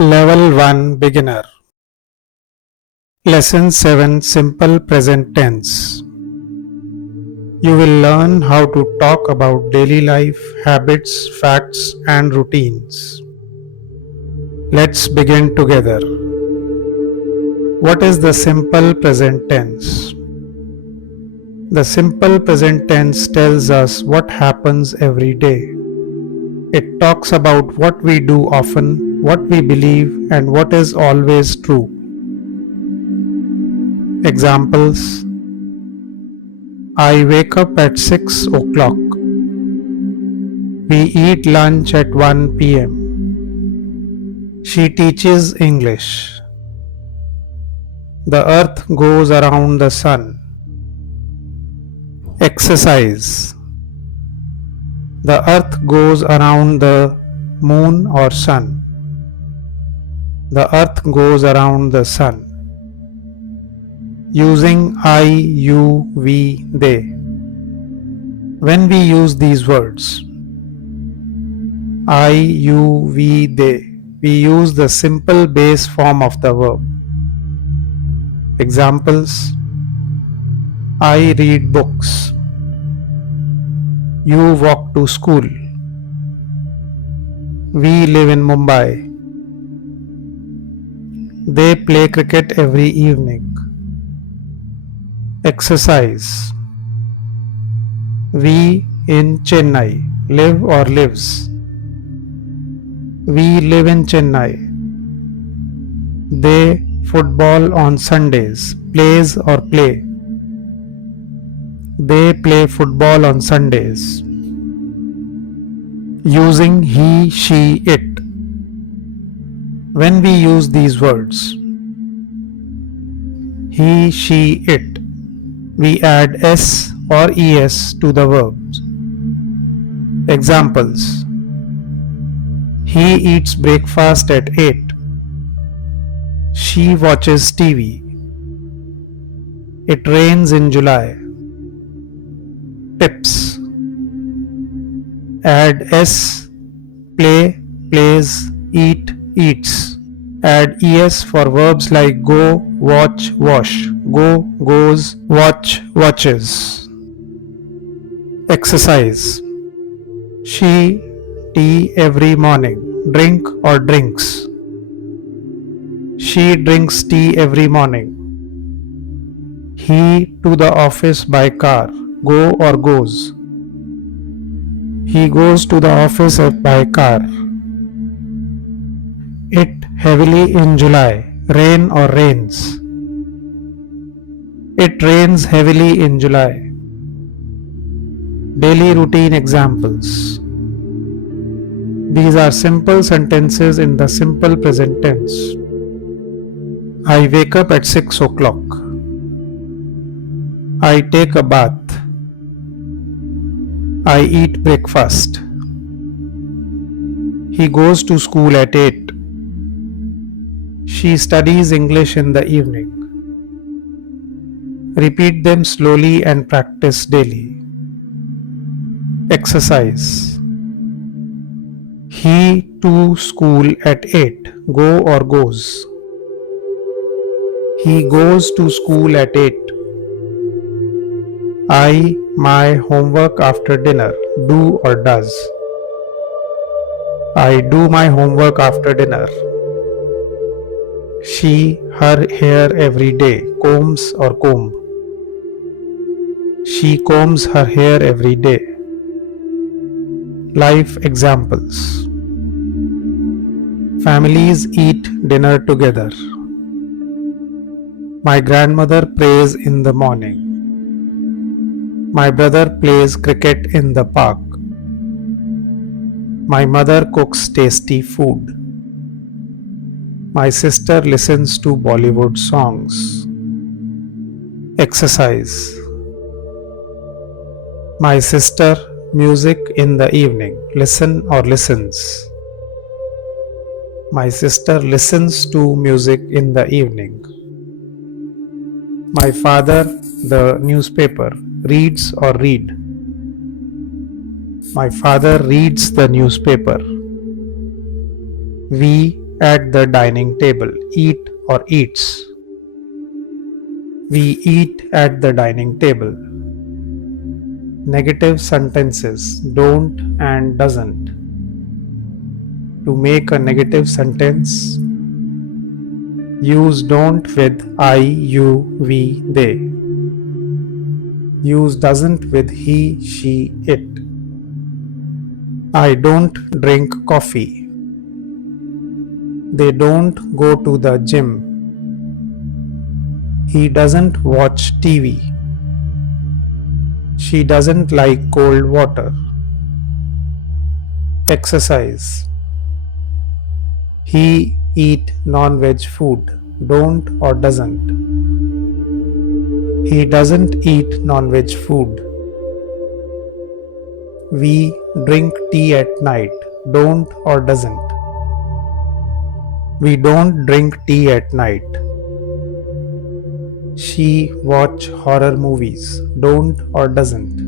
Level 1 Beginner Lesson 7 Simple Present Tense. You will learn how to talk about daily life, habits, facts, and routines. Let's begin together. What is the simple present tense? The simple present tense tells us what happens every day. It talks about what we do often, what we believe, and what is always true. Examples: I wake up at 6 o'clock. We eat lunch at 1 pm. She teaches English. The earth goes around the sun. Exercise: the earth goes around the moon or sun. The earth goes around the sun. Using I, you, we, they. When we use these words, I, you, we, they, we use the simple base form of the verb. Examples: I read books. You walk to school. We live in Mumbai. They play cricket every evening. Exercise: we in Chennai live or lives. We live in Chennai. They football on Sundays, plays or play. They play football on Sundays. Using he, she, it. When we use these words, he, she, it, we add s or es to the verbs. Examples: he eats breakfast at 8. She watches TV. It rains in July. Tips: add s, play, plays, eat, eats. Add es for verbs like go, watch, wash. Go, goes, watch, watches. Exercise: she tea every morning. Drink or drinks. She drinks tea every morning. He to the office by car. Go or goes. He goes to the office by car. It heavily in July. Rain or rains. It rains heavily in July. Daily routine examples. These are simple sentences in the simple present tense. I wake up at 6 o'clock. I take a bath. I eat breakfast. He goes to school at 8. She studies English in the evening. Repeat them slowly and practice daily. Exercise: he to school at 8. Go or goes. He goes to school at 8. I my homework after dinner. Do or does. I do my homework after dinner. She her hair every day. Combs or comb. She combs her hair every day. Life examples: families eat dinner together. My grandmother prays in the morning. My brother plays cricket in the park. My mother cooks tasty food. My sister listens to Bollywood songs. Exercise: my sister music in the evening. Listen or listens. My sister listens to music in the evening. My father the newspaper. Reads or read. My father reads the newspaper. We at the dining table. Eat or eats. We eat at the dining table. Negative sentences don't and doesn't. To make a negative sentence, use don't with I, you, we, they. Use doesn't with he, she, it. I don't drink coffee. They don't go to the gym. He doesn't watch TV. She doesn't like cold water. Exercise. He eat non-veg food. Don't or doesn't. He doesn't eat non-veg food. We drink tea at night. Don't or doesn't. We don't drink tea at night. She watch horror movies. Don't or doesn't.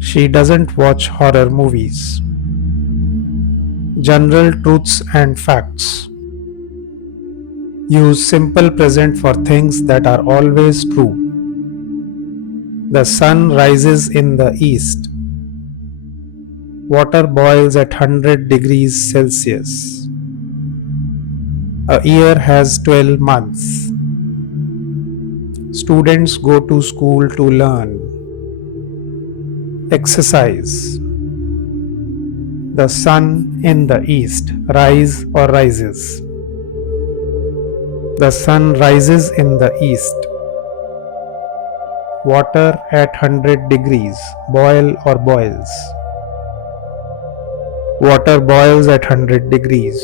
She doesn't watch horror movies. General truths and facts. Use simple present for things that are always true. The sun rises in the east. Water boils at 100 degrees Celsius. A year has 12 months. Students go to school to learn. Exercise. The sun in the east. Rise or rises. The sun rises in the east. Water at 100 degrees. Boil or boils. Water boils at 100 degrees.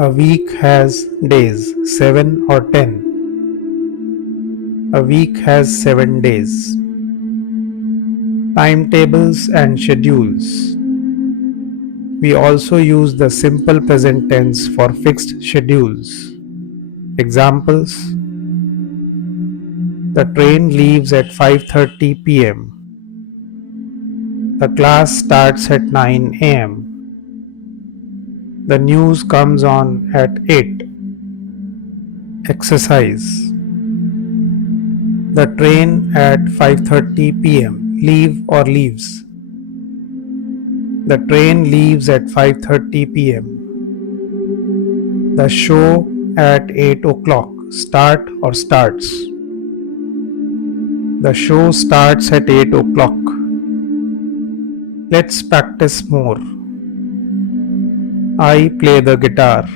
A week has days, 7 or 10. A week has 7 days. Timetables and schedules. We also use the simple present tense for fixed schedules. Examples: the train leaves at 5:30 p.m. The class starts at 9 a.m. The news comes on at 8. Exercise. The train at 5:30 p.m. Leave or leaves. The train leaves at 5:30 p.m. The show at 8 o'clock. Start or starts. The show starts at 8 o'clock. Let's practice more. I play the guitar.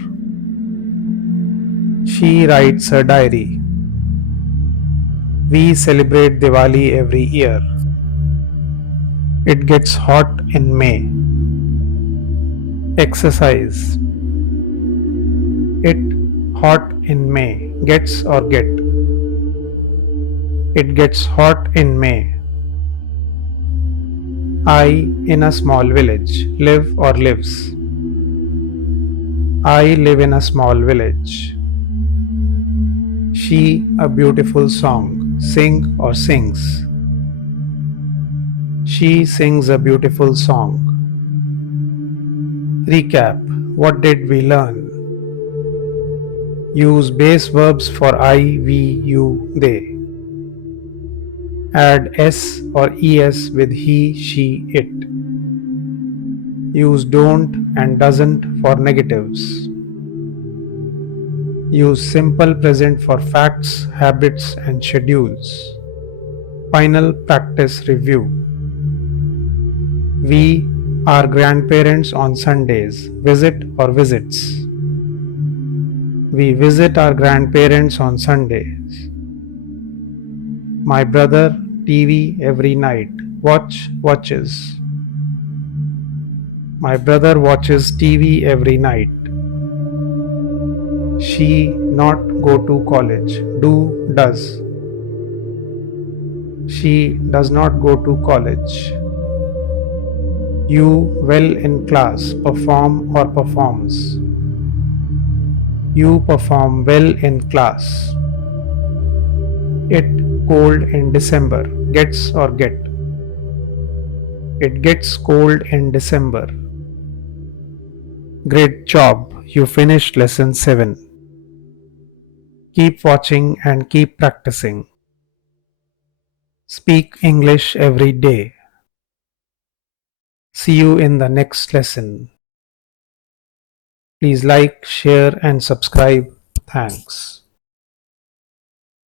She writes a diary. We celebrate Diwali every year. It gets hot in May. Exercise. It hot in May. Gets or get. It gets hot in May. I in a small village. Live or lives. I live in a small village. She a beautiful song. Sing or sings. She sings a beautiful song. Recap. What did we learn? Use base verbs for I, we, you, they. Add s or es with he, she, it. Use don't and doesn't for negatives. Use simple present for facts, habits, and schedules. Final practice review. We are grandparents on Sundays. Visit or visits. We visit our grandparents on Sundays. My brother TV every night. Watches. My brother watches TV every night. She not go to college. Does. She does not go to college. You well in class. Perform or performs. You perform well in class. It cold in December. Gets or get. It gets cold in December. Great job! You finished lesson 7. Keep watching and keep practicing. Speak English every day. See you in the next lesson. Please like, share, and subscribe. Thanks.